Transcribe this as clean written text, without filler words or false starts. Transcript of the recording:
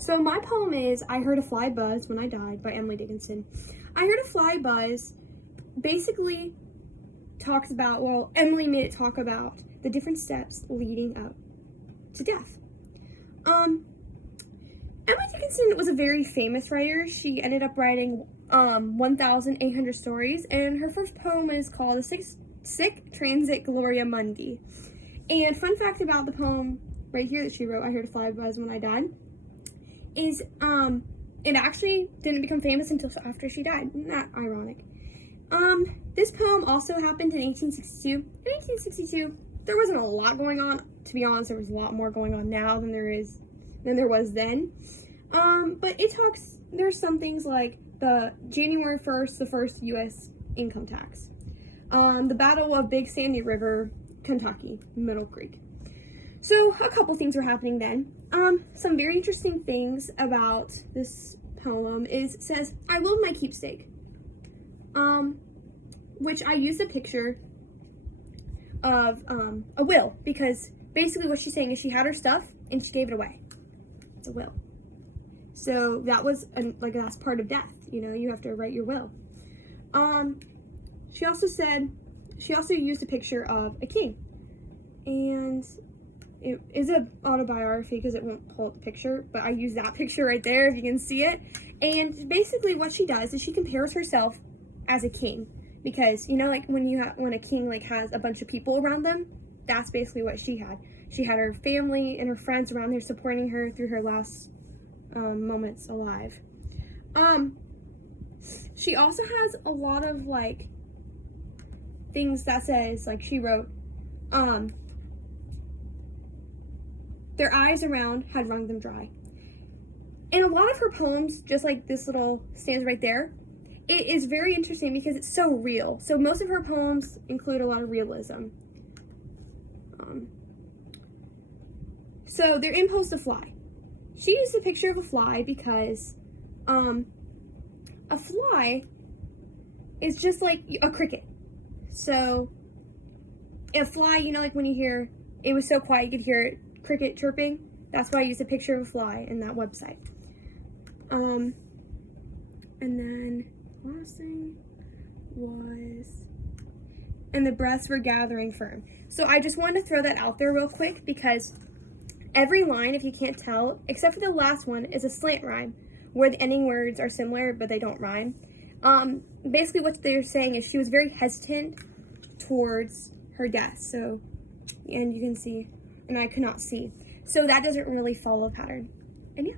So my poem is I Heard a Fly Buzz When I Died by Emily Dickinson. I Heard a Fly Buzz basically talks about, well, Emily made it talk about the different steps leading up to death. Emily Dickinson was a very famous writer. She ended up writing 1,800 stories, and her first poem is called The Sic Transit Gloria Mundi. And fun fact about the poem right here that she wrote, I Heard a Fly Buzz When I Died, is it actually didn't become famous until after she died. Isn't that ironic? This poem also happened in 1862. In 1862, there wasn't a lot going on. To be honest, there was a lot more going on now than there was then. But it talks, there's some things like the January 1st, the first U.S. income tax. The Battle of Big Sandy River, Kentucky, Middle Creek. So a couple things were happening then. Some very interesting things about this poem is it says, I willed my keepsake. Which I used a picture of a will, because basically what she's saying is she had her stuff and she gave it away. It's a will. So that was that's part of death. You know, you have to write your will. She also used a picture of a king, and it is an autobiography because it won't pull up the picture, but I use that picture right there if you can see it. And basically what she does is she compares herself as a king, because you know, like when a king like has a bunch of people around them, that's basically what she had. She had her family and her friends around her supporting her through her last moments alive. She also has a lot of like things that says, like she wrote, their eyes around had wrung them dry. In a lot of her poems, just like this little stanza right there, it is very interesting because it's so real. So most of her poems include a lot of realism. So they're in Post a Fly. She used a picture of a fly because a fly is just like a cricket. So a fly, you know, like when you hear, it was so quiet you could hear cricket chirping. That's why I used a picture of a fly in that website. And then last thing was, and the breaths were gathering firm. So I just wanted to throw that out there real quick because every line, if you can't tell, except for the last one, is a slant rhyme where the ending words are similar but they don't rhyme. Basically what they're saying is she was very hesitant towards her death. So, and you can see, and I could not see. So that doesn't really follow a pattern. And yeah.